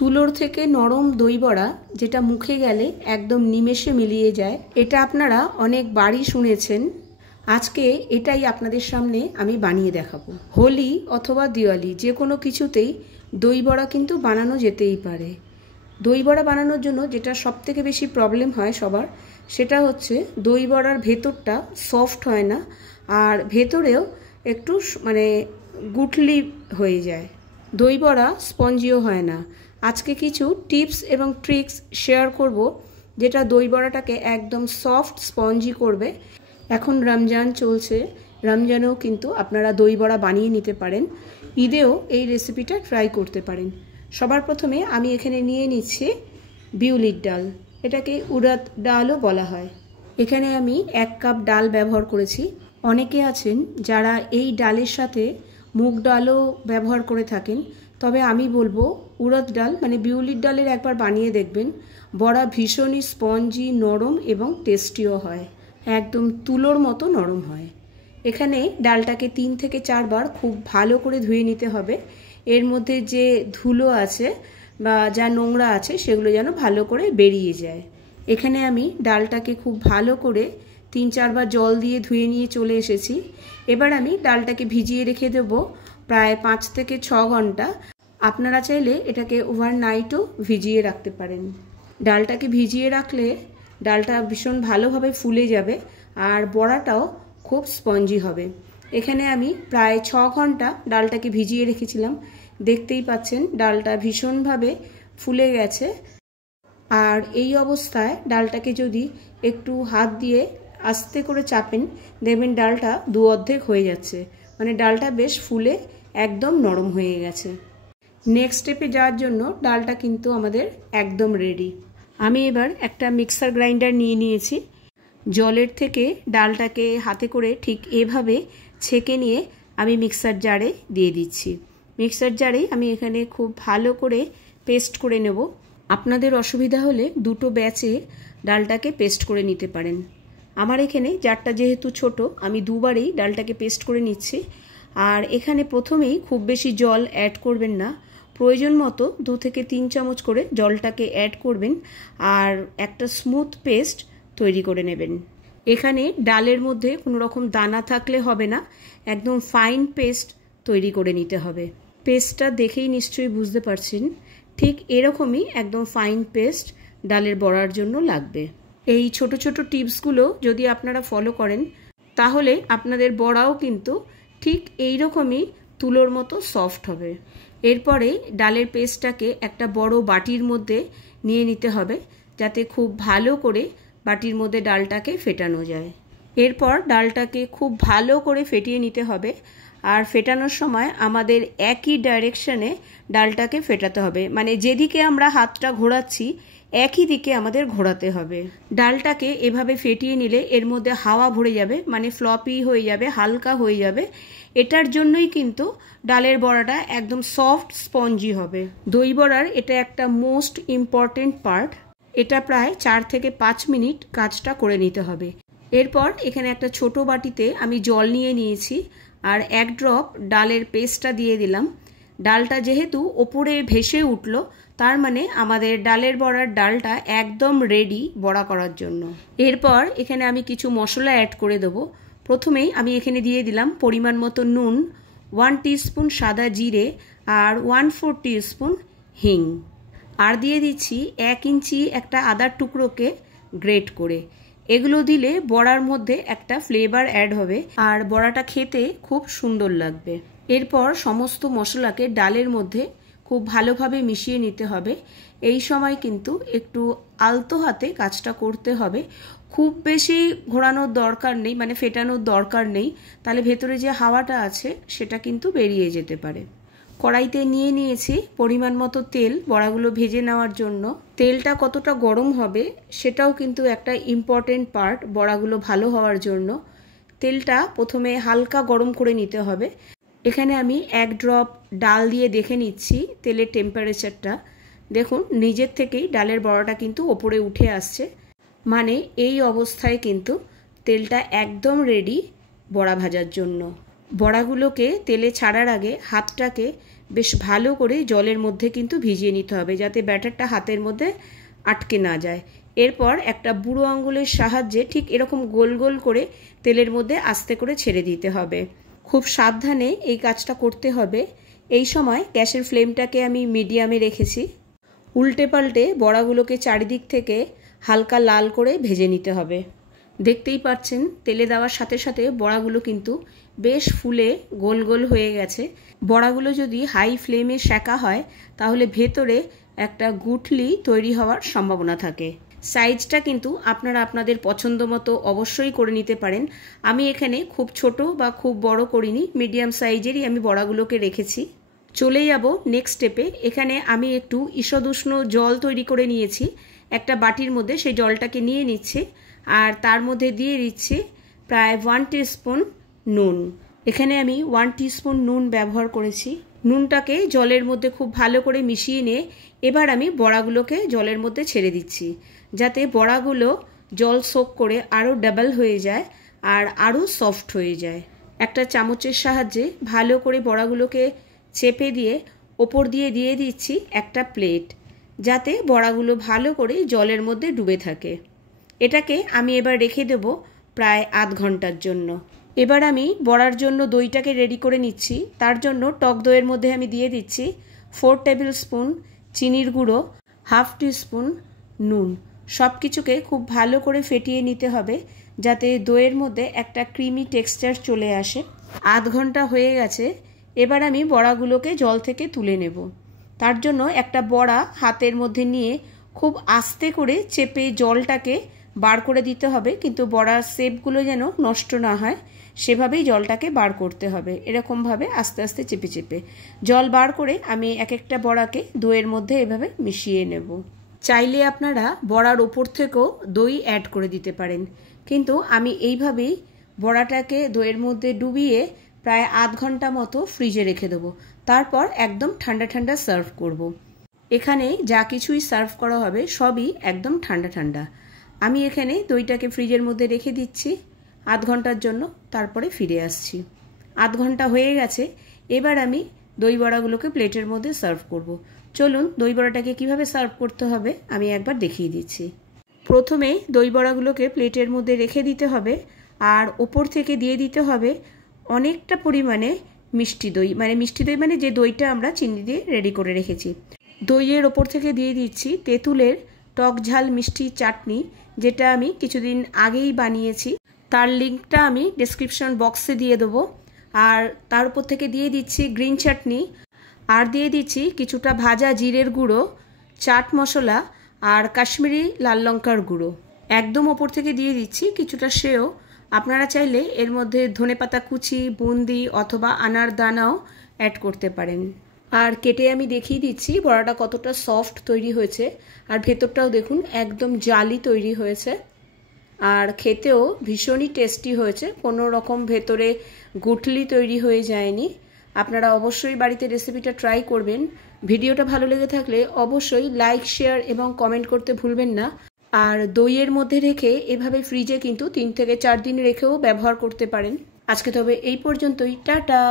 তুলোর থেকে নরম দই বড়া যেটা মুখে গেলে একদম নিমেষে মিলিয়ে যায়, এটা আপনারা অনেক বারই শুনেছেন। আজকে এটাই আপনাদের সামনে আমি বানিয়ে দেখাবো। হোলি অথবা দিওয়ালি যে কোনো কিছুতেই দই বড়া কিন্তু বানানো যেতেই পারে। দই বড়া বানানোর জন্য যেটা সবথেকে বেশি প্রবলেম হয় সবার, সেটা হচ্ছে দই বড়ার ভেতরটা সফট হয় না, আর ভেতরেও একটু গুটলি হয়ে যায়, দই বড়া স্পঞ্জিও হয় না। আজকে কিছু টিপস এবং ট্রিক্স শেয়ার করব যেটা দই বড়াটাকে একদম সফট স্পঞ্জি করবে। এখন রমজান চলছে, রমজানেও কিন্তু আপনারা দই বড়া বানিয়ে নিতে পারেন, ঈদেও এই রেসিপিটা ট্রাই করতে পারেন। সবার প্রথমে আমি এখানে নিয়ে নিচ্ছি বিউলির ডাল, এটাকে উড়দ ডালও বলা হয়। এখানে আমি 1 কাপ ডাল ব্যবহার করেছি। অনেকে আছেন যারা এই ডালের সাথে মুগ ডালও ব্যবহার করে থাকেন, তবে আমি বলবো উড়দ ডাল বিউলির ডালের একবার বানিয়ে দেখবেন। বড়া ভীষণই স্পঞ্জি, নরম এবং টেস্টিও হয়, একদম তুলোর মতো নরম হয়। এখানে ডালটাকে 3 থেকে 4 বার খুব ভালো করে ধুয়ে নিতে হবে। এর মধ্যে যে ধুলো আছে বা যা নোংরা আছে সেগুলো যেন ভালো করে বেরিয়ে যায়। এখানে আমি ডালটাকে খুব ভালো করে 3-4 বার জল দিয়ে ধুয়ে নিয়ে চলে এসেছি। এবার আমি ডালটাকে ভিজিয়ে রেখে দেবো প্রায় 5 থেকে 6 ঘন্টা। আপনারা চাইলে এটাকে ওভারনাইটও ভিজিয়ে রাখতে পারেন। ডালটাকে ভিজিয়ে রাখলে ডালটা ভীষণ ভালোভাবে ফুলে যাবে আর বড়াটাও খুব স্পঞ্জি হবে। এখানে আমি প্রায় 6 ঘন্টা ডালটাকে ভিজিয়ে রেখেছিলাম। দেখতেই পাচ্ছেন ডালটা ভীষণভাবে ফুলে গেছে। আর এই অবস্থায় ডালটাকে যদি একটু হাত দিয়ে আস্তে করে চাপেন, দেখবেন ডালটা 2 অর্ধেক হয়ে যাচ্ছে, ডালটা বেশ ফুলে একদম নরম হয়ে গেছে। নেক্সট স্টেপে যাওয়ার জন্য ডালটা কিন্তু আমাদের একদম রেডি। আমি এবার একটা মিক্সার গ্রাইন্ডার নিয়ে নিয়েছি। জলের থেকে ডালটাকে হাতে করে ঠিক এভাবে ছেঁকে নিয়ে আমি মিক্সার জারে দিয়ে দিচ্ছি। মিক্সার জারে আমি এখানে খুব ভালো করে পেস্ট করে নেব। আপনাদের অসুবিধা হলে 2টো ব্যাচে ডালটাকে পেস্ট করে নিতে পারেন। আমার এখানে জারটা যেহেতু ছোট, আমি 2 বারেই ডালটাকে পেস্ট করে নিচ্ছি। আর এখানে প্রথমেই খুব বেশি জল অ্যাড করবেন না, প্রয়োজন মতো 2 থেকে 3 চামচ করে জলটাকে অ্যাড করবেন আর একটা স্মুথ পেস্ট তৈরি করে নেবেন। এখানে ডালের মধ্যে কোনো রকম দানা থাকলে হবে না, একদম ফাইন পেস্ট তৈরি করে নিতে হবে। পেস্টটা দেখেই নিশ্চয়ই বুঝতে পারছেন, ঠিক এরকমই একদম ফাইন পেস্ট ডালের বড়ার জন্য লাগবে। এই ছোট ছোট টিপসগুলো যদি আপনারা ফলো করেন তাহলে আপনাদের বড়াও কিন্তু ঠিক এই রকমই তুলোর মতো সফট হবে। এরপরে ডালের পেস্টটাকে একটা বড় বাটির মধ্যে নিয়ে নিতে হবে, যাতে খুব ভালো করে বাটির মধ্যে ডালটাকে ফেটানো যায়। এরপর ডালটাকে খুব ভালো করে ফেটিয়ে নিতে হবে। আর ফেটানোর সময় আমাদের একই ডাইরেকশনে ডালটাকে ফেটাতে হবে, যেদিকে আমরা হাতটা ঘোরাচ্ছি একই দিকে আমাদের ঘোরাতে হবে। ডালটাকে এভাবে ফেটিয়ে নিলে এর মধ্যে হাওয়া ভরে যাবে, ফ্লপি হয়ে যাবে, হালকা হয়ে যাবে। এটার জন্যই কিন্তু ডালের বড়াটা একদম সফট স্পঞ্জি হবে। দই বড়ার এটা একটা মোস্ট ইম্পর্টেন্ট পার্ট। এটা প্রায় 4 থেকে 5 মিনিট কাজটা করে নিতে হবে। এরপর এখানে একটা ছোট বাটিতে আমি জল নিয়ে নিয়েছি আর 1 ড্রপ ডালের পেস্টটা দিয়ে দিলাম। ডালটা যেহেতু ওপরে ভেসে উঠল, তার আমাদের ডালের বড়ার ডালটা একদম রেডি বড়া করার জন্য। এরপর এখানে আমি কিছু মশলা অ্যাড করে দেবো। প্রথমেই আমি এখানে দিয়ে দিলাম পরিমাণ মতো নুন, 1 টিস্পুন সাদা জিরে আর 1/4 টিস্পুন হিং। আর দিয়ে দিচ্ছি 1 ইঞ্চি একটা আদার টুকরোকে গ্রেট করে। এগুলো দিলে বড়ার মধ্যে একটা ফ্লেভার অ্যাড হবে আর বড়াটা খেতে খুব সুন্দর লাগবে। এরপর সমস্ত মশলাকে ডালের মধ্যে খুব ভালোভাবে মিশিয়ে নিতে হবে। এই সময় কিন্তু একটু আলতো হাতে কাজটা করতে হবে, খুব বেশি ঘোরানোর দরকার নেই, ফেটানোর দরকার নেই, তাহলে ভেতরে যে হাওয়াটা আছে সেটা কিন্তু বেরিয়ে যেতে পারে। কড়াইতে নিয়ে নিয়েছি পরিমাণ মতো তেল বড়াগুলো ভেজে নেওয়ার জন্য। তেলটা কতটা গরম হবে সেটাও কিন্তু একটা ইম্পর্টেন্ট পার্ট বড়াগুলো ভালো হওয়ার জন্য। তেলটা প্রথমে হালকা গরম করে নিতে হবে। এখানে আমি 1 ড্রপ ডাল দিয়ে দেখে নিচ্ছি তেলের টেম্পারেচারটা। দেখুন নিজের থেকেই ডালের বড়াটা কিন্তু ওপরে উঠে আসছে, এই অবস্থায় কিন্তু তেলটা একদম রেডি বড়া ভাজার জন্য। বড়াগুলোকে তেলে ছাড়ার আগে হাতটাকে বেশ ভালো করে জলের মধ্যে কিন্তু ভিজিয়ে নিতে হবে, যাতে ব্যাটারটা হাতের মধ্যে আটকে না যায়। এরপর একটা বুড়ো আঙুলের সাহায্যে ঠিক এরকম গোল গোল করে তেলের মধ্যে আস্তে করে ছেড়ে দিতে হবে। খুব সাবধানে এই কাজটা করতে হবে। এই সময় গ্যাসের ফ্লেমটাকে আমি মিডিয়ামে রেখেছি। উল্টে পাল্টে বড়াগুলোকে চারিদিক থেকে হালকা লাল করে ভেজে নিতে হবে। দেখতেই পাচ্ছেন তেলে দেওয়ার সাথে সাথে বড়াগুলো কিন্তু বেশ ফুলে গোল গোল হয়ে গেছে। বড়াগুলো যদি হাই ফ্লেমে সেঁকা হয় তাহলে ভেতরে একটা গুঠলি তৈরি হওয়ার সম্ভাবনা থাকে। সাইজটা কিন্তু আপনারা আপনাদের পছন্দ মতো অবশ্যই করে নিতে পারেন। আমি এখানে খুব ছোট বা খুব বড় করিনি, মিডিয়াম সাইজেরই আমি বড়াগুলোকে রেখেছি। চলে যাব নেক্সট স্টেপে। এখানে আমি একটু ঈষদুষ্ণ জল তৈরি করে নিয়েছি। একটা বাটির মধ্যে সেই জলটাকে নিয়ে নিচ্ছি আর তার মধ্যে দিয়ে দিচ্ছি প্রায় 1 টিস্পুন নুন। এখানে আমি 1 টিস্পুন নুন ব্যবহার করেছি। নুনটাকে জলের মধ্যে খুব ভালো করে মিশিয়ে নিয়ে এবার আমি বড়াগুলোকে জলের মধ্যে ছেড়ে দিচ্ছি, যাতে বড়াগুলো জল সোক করে আরও ডাবল হয়ে যায় আর আরও সফট হয়ে যায়। একটা চামচের সাহায্যে ভালো করে বড়াগুলোকে চেপে দিয়ে ওপর দিয়ে দিয়ে দিচ্ছি একটা প্লেট, যাতে বড়াগুলো ভালো করে জলের মধ্যে ডুবে থাকে। এটাকে আমি এবার রেখে দেব প্রায় আধ ঘন্টার জন্য। এবার আমি বড়ার জন্য দইটাকে রেডি করে নিচ্ছি। তার জন্য টক দইয়ের মধ্যে আমি দিয়ে দিচ্ছি 4 টেবিল স্পুন চিনির গুঁড়ো, 1/2 টিস্পুন নুন। সব কিছুকে খুব ভালো করে ফেটিয়ে নিতে হবে, যাতে দইয়ের মধ্যে একটা ক্রিমি টেক্সচার চলে আসে। আধ ঘন্টা হয়ে গেছে। এবার আমি বড়াগুলোকে জল থেকে তুলে নেব। তার জন্য একটা বড়া হাতের মধ্যে নিয়ে খুব আস্তে করে চেপে জলটাকে বার করে দিতে হবে, কিন্তু বড়ার শেপগুলো যেন নষ্ট না হয় সেভাবেই জলটাকে বার করতে হবে। এরকমভাবে আস্তে আস্তে চেপে চেপে জল বার করে আমি এক একটা বড়াকে দইয়ের মধ্যে এভাবে মিশিয়ে নেব। চাইলে আপনারা বড়ার ওপর থেকেও দই অ্যাড করে দিতে পারেন, কিন্তু আমি এইভাবেই বড়াটাকে দইয়ের মধ্যে ডুবিয়ে প্রায় আধ ঘন্টা মতো ফ্রিজে রেখে দেবো। তারপর একদম ঠান্ডা ঠান্ডা সার্ভ করব। এখানে যা কিছুই সার্ভ করা হবে সবই একদম ঠান্ডা ঠান্ডা। আমি এখানে দইটাকে ফ্রিজের মধ্যে রেখে দিচ্ছি আধ ঘন্টার জন্য, তারপরে ফিরে আসছি। আধ ঘন্টা হয়ে গেছে। এবার আমি দই বড়াগুলোকে প্লেটের মধ্যে সার্ভ করব। চলুন দই বড়াটাকে কীভাবে সার্ভ করতে হবে আমি একবার দেখিয়ে দিচ্ছি। প্রথমে দই বড়াগুলোকে প্লেটের মধ্যে রেখে দিতে হবে আর ওপর থেকে দিয়ে দিতে হবে অনেকটা পরিমাণে মিষ্টি দই, মানে যে দইটা আমরা চিনি দিয়ে রেডি করে রেখেছি। দইয়ের ওপর থেকে দিয়ে দিচ্ছি তেঁতুলের টক ঝাল মিষ্টি চাটনি, যেটা আমি কিছুদিন আগেই বানিয়েছি। তার লিঙ্কটা আমি ডেসক্রিপশন বক্সে দিয়ে দেবো। আর তার উপর থেকে দিয়ে দিচ্ছি গ্রিন চাটনি, আর দিয়ে দিচ্ছি কিছুটা ভাজা জিরের গুঁড়ো, চাট মশলা আর কাশ্মীরি লাল লঙ্কার গুঁড়ো। একদম ওপর থেকে দিয়ে দিচ্ছি কিছুটা সেও। আপনারা চাইলে এর মধ্যে ধনেপাতা কুচি, বুন্দি অথবা আনার দানাও অ্যাড করতে পারেন। আর কেটে আমি দেখিয়ে দিচ্ছি বড়াটা কতটা সফট তৈরি হয়েছে, আর ভেতরটাও দেখুন একদম জালি তৈরি হয়েছে। আর খেতেও ভীষণই টেস্টি হয়েছে, কোনো রকম ভেতরে গুঠলি তৈরি হয়ে যায়নি। আপনারা অবশ্যই বাড়িতে রেসিপিটা ট্রাই করবেন। ভিডিওটা ভালো লেগে থাকলে অবশ্যই লাইক, শেয়ার এবং কমেন্ট করতে ভুলবেন না। আর দইয়ের মধ্যে রেখে এভাবে ফ্রিজে কিন্তু 3 থেকে 4 দিন রেখেও ব্যবহার করতে পারেন। আজকে তবে এই পর্যন্তই, টাটা।